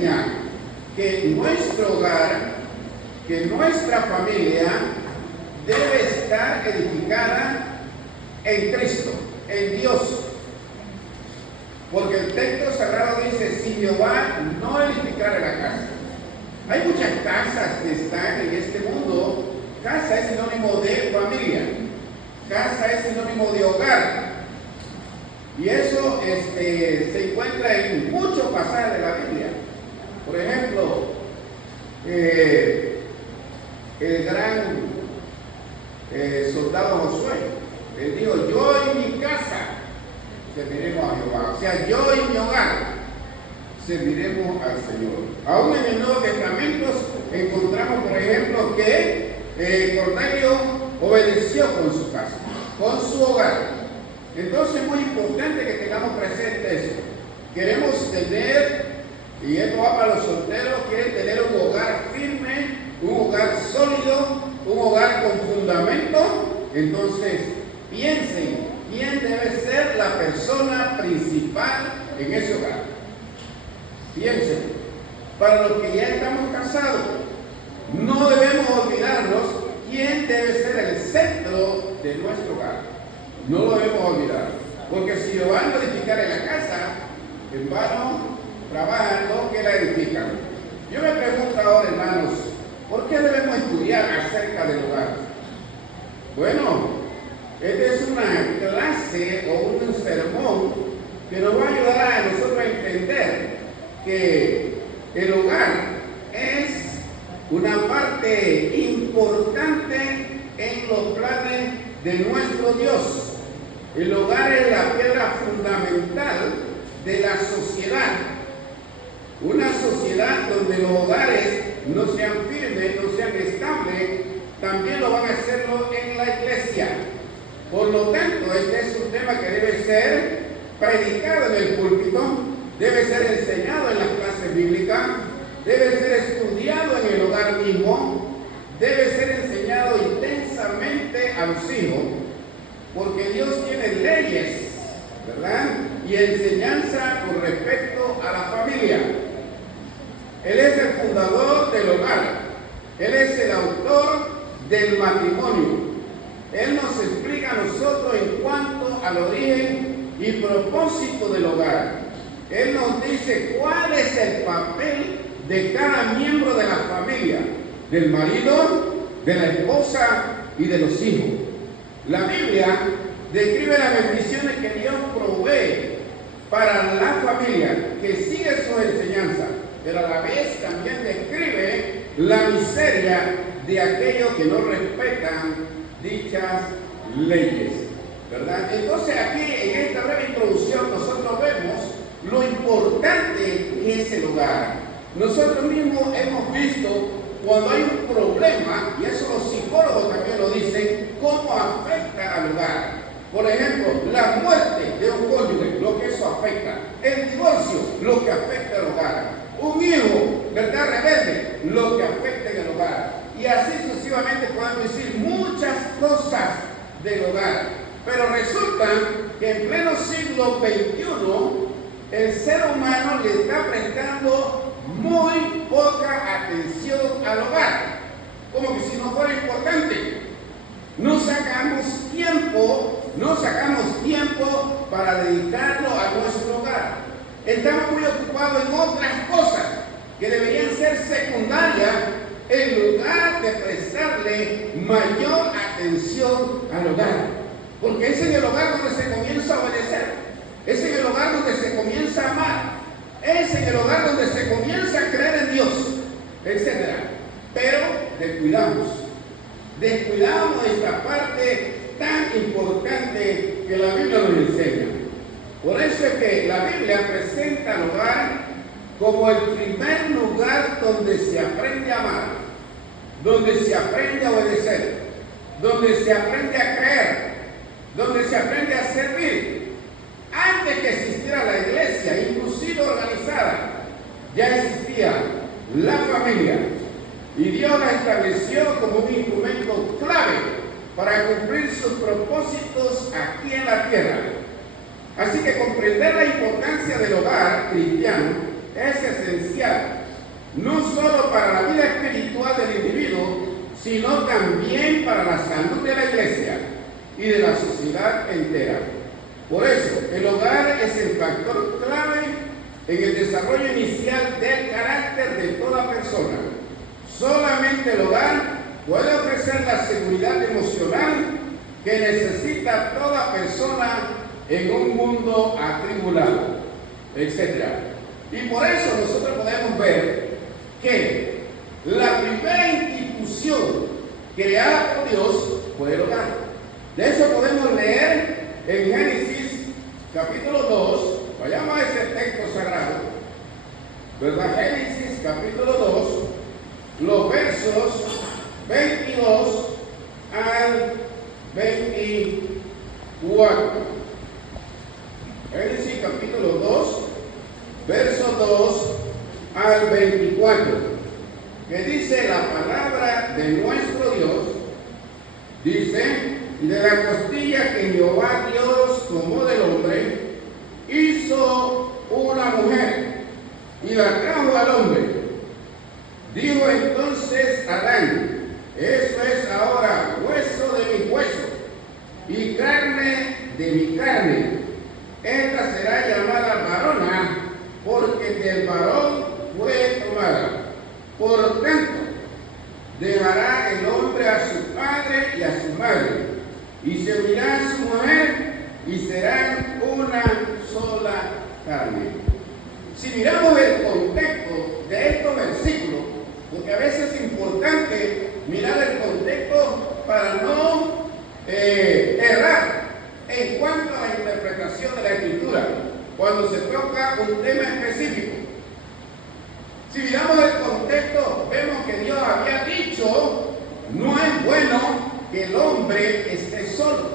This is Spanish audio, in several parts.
enseña que nuestro hogar, que nuestra familia debe estar edificada en Cristo, en Dios. Porque el texto sagrado dice, si Jehová no edificara la casa. Hay muchas casas que están en este mundo. Casa es sinónimo de familia. Casa es sinónimo de hogar. Y eso se encuentra en muchos pasajes de la Biblia. Por ejemplo, el gran soldado Josué, él dijo, yo y mi casa serviremos a Jehová. O sea, yo y mi hogar serviremos al Señor. Aún en el Nuevo Testamento encontramos, por ejemplo, que Cornelio obedeció con su casa, con su hogar. Entonces es muy importante que tengamos presente eso. Queremos tener, y esto va para los solteros, quieren tener un hogar firme, un hogar sólido, un hogar con fundamento. Entonces piensen quién debe ser la persona principal en ese hogar. Piensen, para los que ya estamos casados, no debemos olvidarnos quién debe ser el centro de nuestro hogar. No lo debemos olvidar, porque si Jehová no edificara en la casa, en vano trabajan los que la edifican. Yo me pregunto ahora, hermanos, ¿por qué debemos estudiar acerca del hogar? Bueno, esta es una clase o un sermón que nos va a ayudar a nosotros a entender que el hogar es una parte importante en los planes de nuestro Dios. El hogar es la piedra fundamental de la sociedad. Una sociedad donde los hogares no sean firmes, no sean estables, también lo van a hacerlo en la iglesia. Por lo tanto, este es un tema que debe ser predicado en el púlpito, debe ser enseñado en las clases bíblicas, debe ser estudiado en el hogar mismo, debe ser enseñado intensamente a los hijos, porque Dios tiene leyes, ¿verdad? Y enseñanza con respecto a la familia. Él es el fundador del hogar. Él es el autor del matrimonio. Él nos explica a nosotros en cuanto al origen y propósito del hogar. Él nos dice cuál es el papel de cada miembro de la familia, del marido, de la esposa y de los hijos. La Biblia describe las bendiciones que Dios provee para la familia que sigue su enseñanza, pero a la vez también describe la miseria de aquellos que no respetan dichas leyes, ¿verdad? Entonces aquí en esta breve introducción nosotros vemos lo importante que es el hogar. Nosotros mismos hemos visto cuando hay un problema, y eso los psicólogos también lo dicen, cómo afecta al hogar. Por ejemplo, la muerte de un cónyuge, lo que eso afecta. El divorcio, lo que afecta al hogar. Un hijo, ¿verdad?, rebelde, lo que afecta en el hogar. Y así sucesivamente podemos decir muchas cosas del hogar. Pero resulta que en pleno siglo XXI, el ser humano le está prestando muy poca atención al hogar, como que si no fuera importante. No sacamos tiempo para dedicarlo a nuestro hogar. Estamos muy ocupados en otras cosas que deberían ser secundarias en lugar de prestarle mayor atención al hogar, porque es en el hogar donde se comienza a obedecer, es en el hogar donde se comienza a amar, es en el hogar donde se comienza a creer en Dios, etc. Pero descuidamos esta parte tan importante que la Biblia nos enseña. Por eso es que la Biblia presenta al hogar como el primer lugar donde se aprende a amar, donde se aprende a obedecer, donde se aprende a creer, donde se aprende a servir. Antes que existiera la iglesia, inclusive organizada, ya existía la familia. Y Dios la estableció como un instrumento clave para cumplir sus propósitos aquí en la tierra. Así que comprender la importancia del hogar cristiano es esencial no solo para la vida espiritual del individuo, sino también para la salud de la iglesia y de la sociedad entera. Por eso, el hogar es el factor clave en el desarrollo inicial del carácter de toda persona. Solamente el hogar puede ofrecer la seguridad emocional que necesita toda persona en un mundo atribulado, etc. Y por eso nosotros podemos ver que la primera institución creada por Dios fue el hogar. De eso podemos leer en Génesis capítulo 2, vayamos a ese texto sagrado, ¿verdad? Génesis capítulo 2, los versos 22 al 24. Génesis capítulo 2, verso 2 al 24, que dice la palabra de nuestro Dios, dice: de la costilla que Jehová Dios tomó del hombre, hizo una mujer y la trajo al hombre. Dijo entonces Adán: eso es ahora hueso de mi hueso y carne de mi carne. Esta será llamada varona, porque del varón fue tomada. Por tanto, dejará el hombre a su padre y a su madre, y se unirá a su mujer, y serán una sola carne. Si miramos el contexto de estos versículos, porque a veces es importante mirar el contexto para no errar en cuanto a la interpretación de la Escritura, cuando se toca un tema específico. Si miramos el contexto, vemos que Dios había dicho: no es bueno que el hombre esté solo,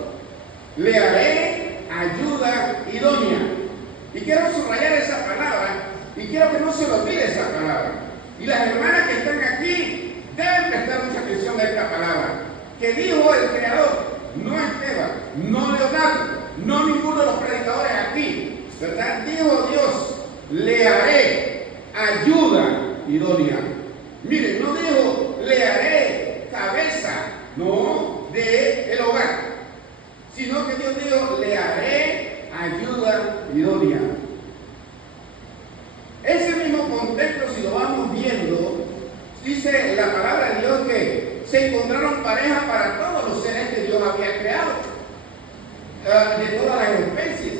le haré ayuda idónea. Y quiero subrayar esa palabra, y quiero que no se lo olvide esa palabra. Y las hermanas que están aquí deben prestar mucha atención a esta palabra, que dijo el Creador, no Esteban, no Leonardo, no ninguno de los predicadores aquí, ¿verdad? Dijo Dios: le haré ayuda idónea. Miren, no dijo le haré cabeza, no, de el hogar, sino que Dios dijo: le haré ayuda idónea. Ese mismo contexto, si lo vamos viendo, dice la palabra de Dios que se encontraron parejas para todos los seres que Dios había creado, de todas las especies,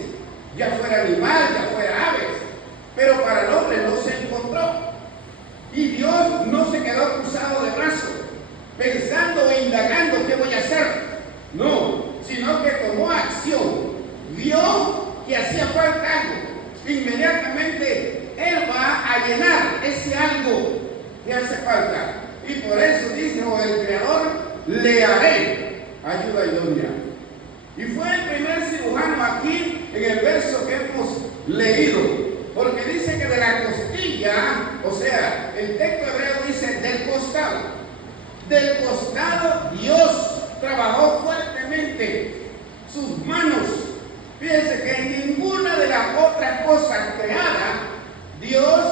ya fuera animal, ya fuera aves, pero para el hombre no se encontró. Y Dios no se quedó cruzado de brazos, pensando e indagando qué voy a hacer. No, sino que tomó acción, vio que hacía falta algo. Inmediatamente Él va a llenar ese algo que hace falta. Y por eso dijo el Creador: le haré ayuda idónea. Y fue el primer cirujano aquí en el verso que hemos leído, porque dice que de la costilla, o sea, el texto hebreo dice del costado. Del costado Dios trabajó fuertemente sus manos. Fíjense que en ninguna de las otras cosas creadas Dios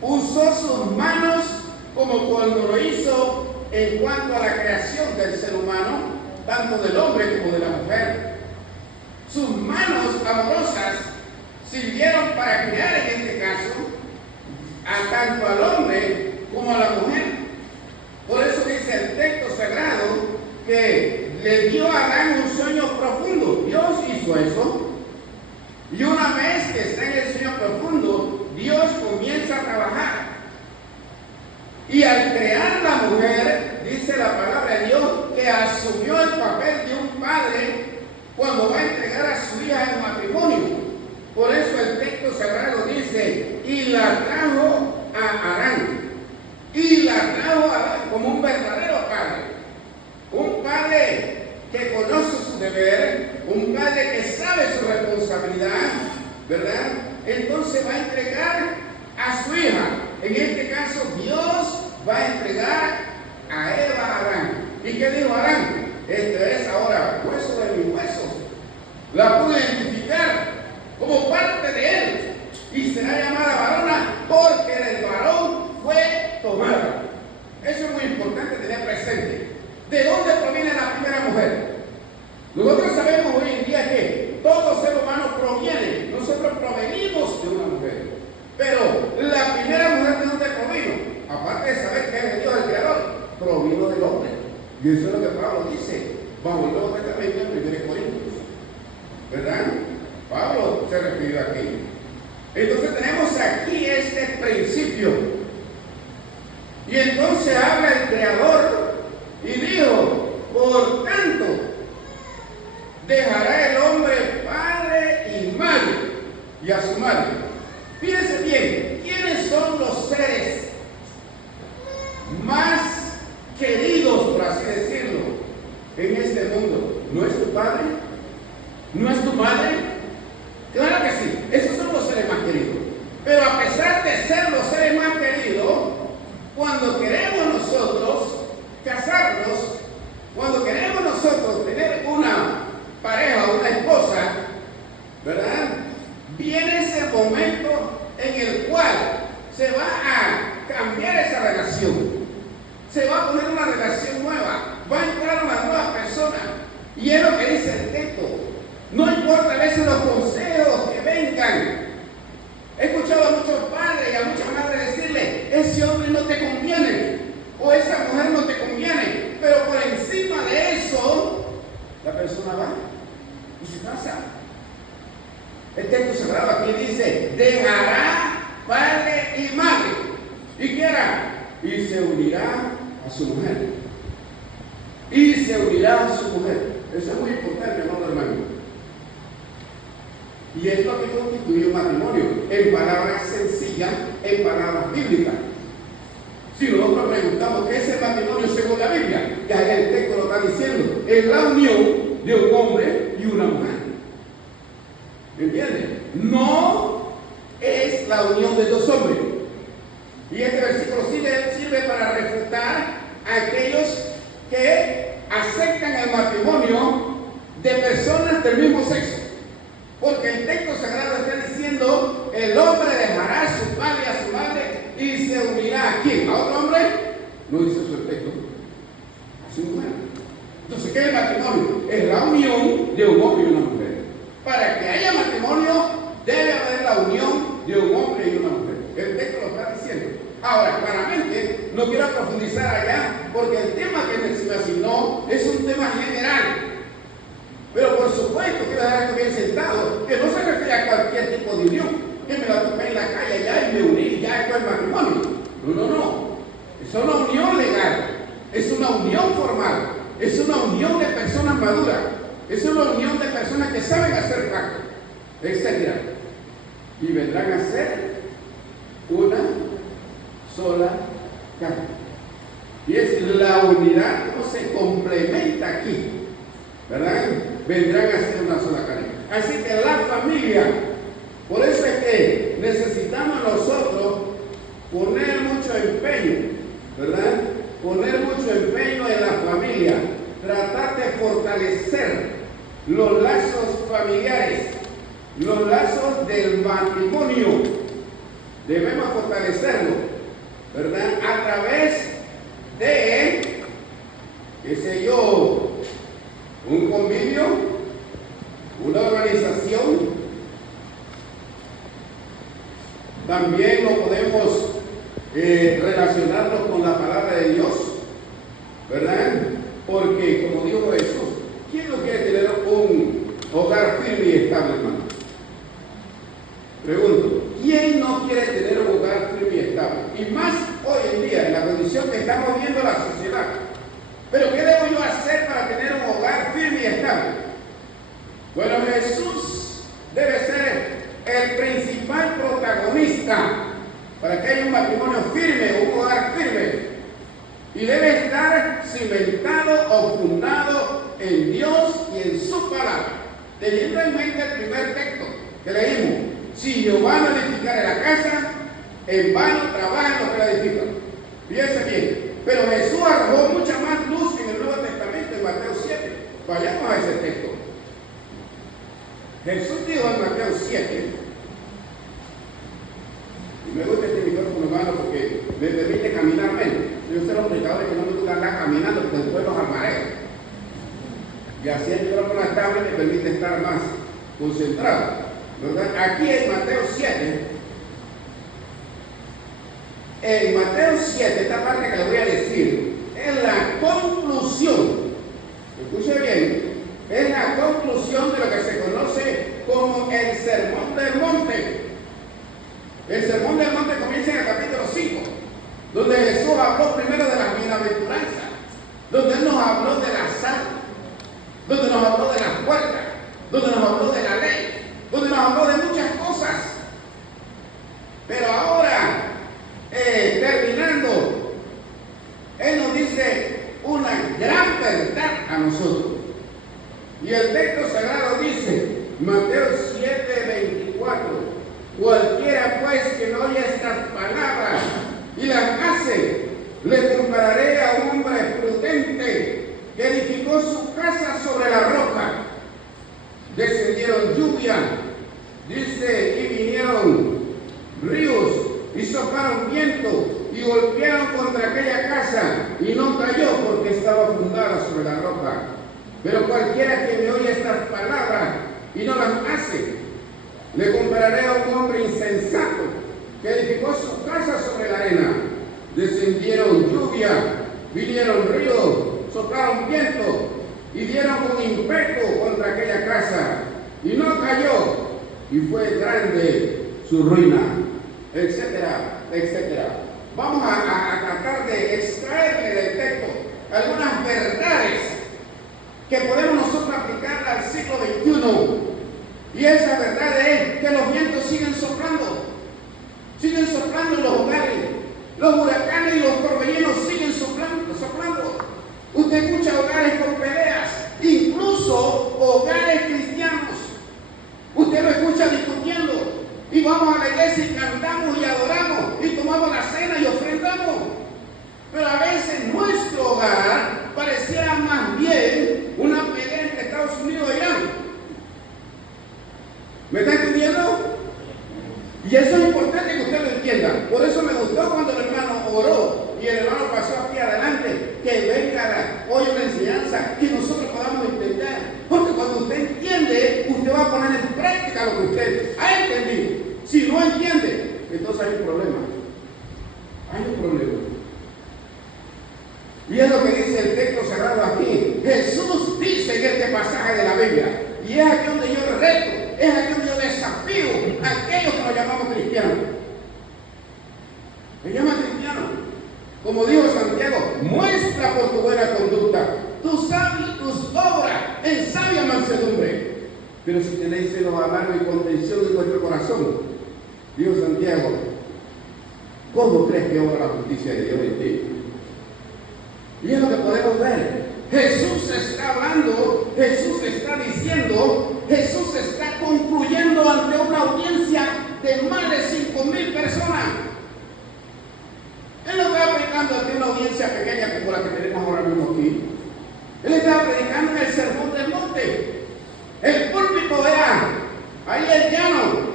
usó sus manos como cuando lo hizo en cuanto a la creación del ser humano, tanto del hombre como de la mujer. Sus manos amorosas sirvieron para crear, en este caso, a tanto al hombre como a la mujer. Por eso dice el texto sagrado que le dio a Adán un sueño profundo. Dios hizo eso. Y una vez que está en el sueño profundo, Dios comienza a trabajar. Y al crear la mujer, dice la palabra de Dios, que asumió el papel de un padre cuando va a entregar a su hija en matrimonio. Por eso el texto sagrado dice: y la trajo a Adán. Y la trajo a Adán como un verdadero padre. Un padre que conoce su deber, un padre que sabe su responsabilidad, ¿verdad? Entonces va a entregar a su hija. En este caso, Dios va a entregar a Eva a Adán. ¿Y qué dijo Adán? Este es ahora hueso de mis huesos. La pudo identificar como parte de él y será llamada varona porque del varón Y eso es lo que Pablo dice, bajo el Nuevo Testamento en 1 Corintios. ¿Verdad? Pablo se refirió aquí. Entonces tenemos aquí este principio. Y entonces habla el Creador y dijo, por tanto, dejará el hombre padre y madre y a su madre. Fíjense bien, ¿quiénes son los seres más queridos, por así decirlo, en este mundo? ¿No es tu padre? ¿No es tu madre? Claro que sí, esos son los seres más queridos. Pero a pesar de ser los seres más queridos, cuando queremos nosotros casarnos, cuando queremos nosotros tener una pareja o una esposa, ¿verdad? Viene ese momento en el cual se va a cambiar esa relación. Se va a poner una relación nueva, va a entrar una nueva persona. Y es lo que dice el texto. No importa a veces los consejos que vengan. He escuchado a muchos padres y a muchas madres decirle, ese hombre no te conviene, o esa mujer no te conviene. Pero por encima de eso, la persona va y se casa. El texto sagrado aquí dice, dejará padre y madre. ¿Y qué hará? Y se unirá a su mujer. Y se unirá a su mujer. Eso es muy importante, hermano. Y es lo que constituye un matrimonio, en palabras sencillas, en palabras bíblicas. Si nosotros preguntamos qué es el matrimonio según la Biblia, ya el texto lo está diciendo, es la unión de un hombre y una mujer. ¿Entienden? No es la unión de dos hombres. Y este versículo sirve para refutar a aquellos que aceptan el matrimonio de personas del mismo sexo. Porque el texto sagrado está diciendo, el hombre dejará a su padre y a su madre y se unirá ¿a quién? ¿A otro hombre? No dice eso el texto. A su mujer. Entonces, ¿qué es el matrimonio? Es la unión de un hombre y una mujer. Para que haya matrimonio, debe haber la unión de un hombre y una mujer. El texto lo está diciendo. Ahora, claramente, no quiero profundizar allá, porque el tema que se me asignó es un tema general. Pero por supuesto, quiero dejar esto bien sentado, que no se refiere a cualquier tipo de unión, que me la topé en la calle allá y me uní, ya esto es matrimonio. No. Es una unión legal, es una unión formal, es una unión de personas maduras, es una unión de personas que saben hacer pacto, etc. Y vendrán a ser una sola carne. Y es la unidad, no se complementa aquí, ¿verdad? Vendrán a ser una sola carne. Así que la familia, por eso es que necesitamos nosotros poner mucho empeño, ¿verdad? Poner mucho empeño en la familia, tratar de fortalecer los lazos familiares, los lazos del matrimonio. Debemos fortalecerlo, ¿verdad? A través de, qué sé yo, un convivio, una organización. También lo podemos relacionarnos con la palabra de Dios, ¿verdad? Porque, como dijo Jesús, ¿quién no quiere tener un hogar firme y estable, hermano? Pregunto, ¿quién no quiere tener un hogar firme y estable? Y más hoy en día, en la condición que estamos viendo la sociedad. Pero ¿qué debo yo hacer para tener un hogar firme y estable? Bueno, Jesús debe ser el principal protagonista para que haya un matrimonio firme, un hogar firme. Y debe estar cimentado o fundado en Dios y en su palabra. Teniendo en mente el primer texto que leímos. Si Jehová no edificare la casa, en vano trabajan los que la edifican. Fíjense bien. Pero Jesús arrojó mucha más luz en el Nuevo Testamento, en Mateo 7. Vayamos a ese texto. Jesús dijo en Mateo 7, y me gusta este micrófono, hermano, porque me permite caminar menos. Yo soy los predicadores que no me gusta andar caminando, porque después los mareo. Y así el micrófono estable me permite estar más concentrado, ¿verdad? Aquí en Mateo 7, esta parte que le voy a decir, es la conclusión conclusión, escuche bien, es la conclusión de lo que se conoce como el Sermón del Monte. El Sermón del Monte comienza en el capítulo 5, donde Jesús habló primero de las bienaventuranzas, donde Él nos habló de la sal, donde nos habló de las puertas, donde nos habló de la ley, donde nos habló de muchas cosas. Pero ahora, terminando, Él nos dice una gran verdad a nosotros. Y el texto sagrado dice, Mateo 7:24, cualquiera pues que no oye estas palabras y las hace, le compararé a un hombre prudente que edificó su casa sobre la roca. Descendieron lluvia, dice, y vinieron ríos, y soplaron viento, y golpearon contra aquella casa, y no cayó porque estaba fundada sobre la roca. Pero cualquiera que me oye estas palabras y no las hace, le compararé a un hombre insensato que edificó su casa sobre la arena. Descendieron lluvia, vinieron ríos, soplaron viento y dieron con ímpetu contra aquella casa, y no cayó, y fue grande su ruina, etcétera, etcétera. Vamos a tratar de extraerle del texto algunas verdades que podemos nosotros aplicar al siglo XXI. Y esa verdad es que los vientos siguen soplando en los hogares. Los huracanes y los torbellinos siguen soplando. Usted escucha hogares con peleas, incluso hogares cristianos. Usted lo escucha discutiendo, y vamos a la iglesia y cantamos y adoramos y tomamos la cena y ofrendamos. Pero a veces nuestro hogar pareciera más bien una pelea entre Estados Unidos e Irán. ¿Me está entendiendo? Y eso es importante que usted lo entienda. Por eso me gustó cuando el hermano oró y el hermano pasó aquí adelante, que venga hoy una enseñanza que nosotros podamos entender. Porque cuando usted entiende, usted va a poner en práctica lo que usted ha entendido. Si no entiende, entonces hay un problema. Hay un problema. Y es lo que dice el texto sagrado aquí. Jesús dice en este pasaje de la Biblia, y es aquí donde yo reto, es aquí donde yo desafío a aquellos que nos llamamos cristianos. Me llama cristiano. Como dijo Santiago, muestra por tu buena conducta tus obras en sabia mansedumbre. Pero si tenéis celos amargos y contención en vuestro corazón, dijo Santiago, ¿cómo crees que obra la justicia de Dios en ti? Y es lo que podemos ver. Jesús está hablando, Jesús está diciendo, Jesús está concluyendo ante una audiencia de más de 5,000 personas. Él no está predicando ante una audiencia pequeña como la que tenemos ahora mismo aquí. Él está predicando en el Sermón del Monte. El púlpito era ahí el llano.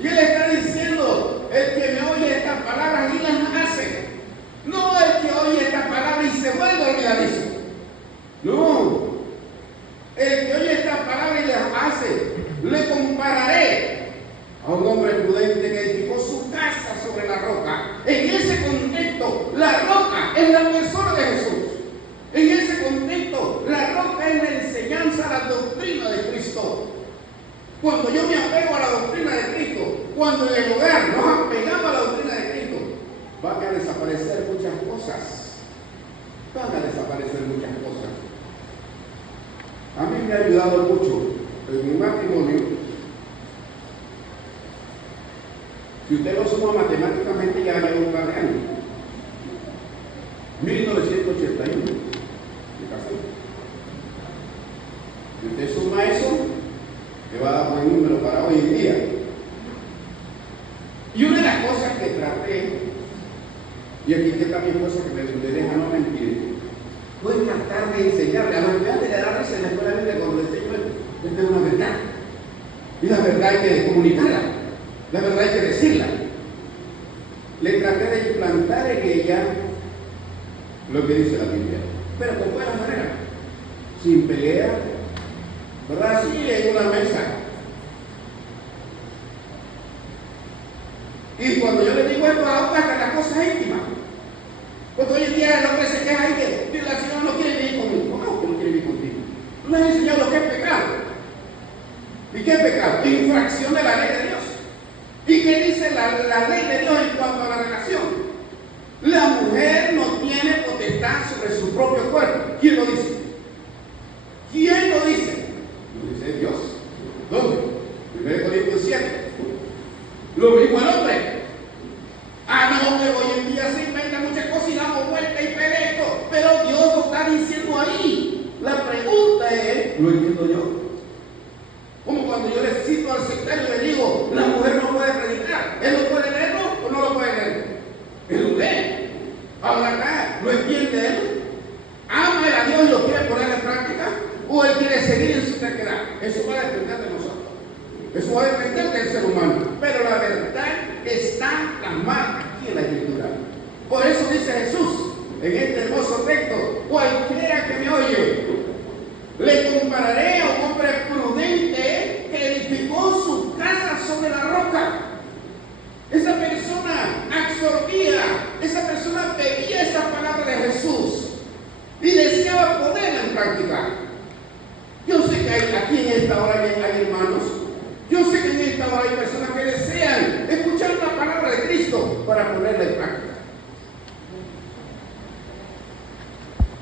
Y él está diciendo, el que me oye estas palabras y las hace. No el que oye estas palabras y se vuelve olvidadizo. No. El que oye estas palabras y las hace, le compararé a un hombre prudente que edificó su casa sobre la roca. En ese contexto, la roca es la persona de Jesús. En ese contexto, la roca es la enseñanza, la doctrina de Cristo. Cuando yo me apego a la doctrina de Cristo, cuando en el hogar nos apegamos a la doctrina de Cristo, van a desaparecer muchas cosas. Van a desaparecer muchas cosas. A mí me ha ayudado mucho en mi matrimonio. Si usted lo suma matemáticamente, ya lleva un par de años. 1981. Me casé. Si usted suma eso, le va a dar buen número para hoy en día. Y una de las cosas que traté, y aquí está mi esposa que me deja no mentir, fue tratar de enseñarle a los estudiantes de la risa en la escuela bíblica cuando les enseño esta es una verdad. Y la verdad hay que comunicarla, la verdad hay que decirla. Le traté de implantar en ella lo que dice la Biblia, pero con buena manera, sin pelea, ¿verdad? Así en una mesa. Y cuando yo le digo esto, hasta las cosas íntimas. Porque hoy en día el hombre se queja y que la señora no quiere vivir conmigo. ¿Cómo que no quiere vivir contigo? No has enseñado lo que es pecado. ¿Y qué es pecado? Infracción de la ley de Dios. ¿Y qué dice la ley de Dios en cuanto a la relación? La mujer no tiene potestad sobre su propio cuerpo. ¿Quién lo dice? ¿Quién lo dice? Lo dice Dios. ¿Dónde? 1 Corintios 7. Lo mismo el hombre. No, que hoy en día se inventan muchas cosas y damos vuelta y pelea y todo. Pero Dios lo está diciendo ahí. La pregunta es, ¿lo entiendo yo? Como cuando yo le cito al sectario y le digo, la mujer no puede predicar. ¿Él lo puede leerlo o no lo puede leer? Él lo lee. Ahora acá, ¿lo entiende él? ¿Ama a Dios y lo quiere poner en práctica? ¿O él quiere seguir en su terquedad? Eso va a depender de nosotros. Eso va a depender del ser humano. Pero la verdad está plasmada aquí en la Escritura. Por eso dice Jesús en este hermoso texto: cualquiera que me oye, le compararé a un hombre prudente que edificó su casa sobre la roca. Esa persona absorbía, esa persona veía esa palabra de Jesús y deseaba ponerla en práctica. Yo sé que aquí en esta hora hay hermanos. Yo sé que en esta hora hay personas que desean escuchar la palabra de Cristo para ponerla en práctica.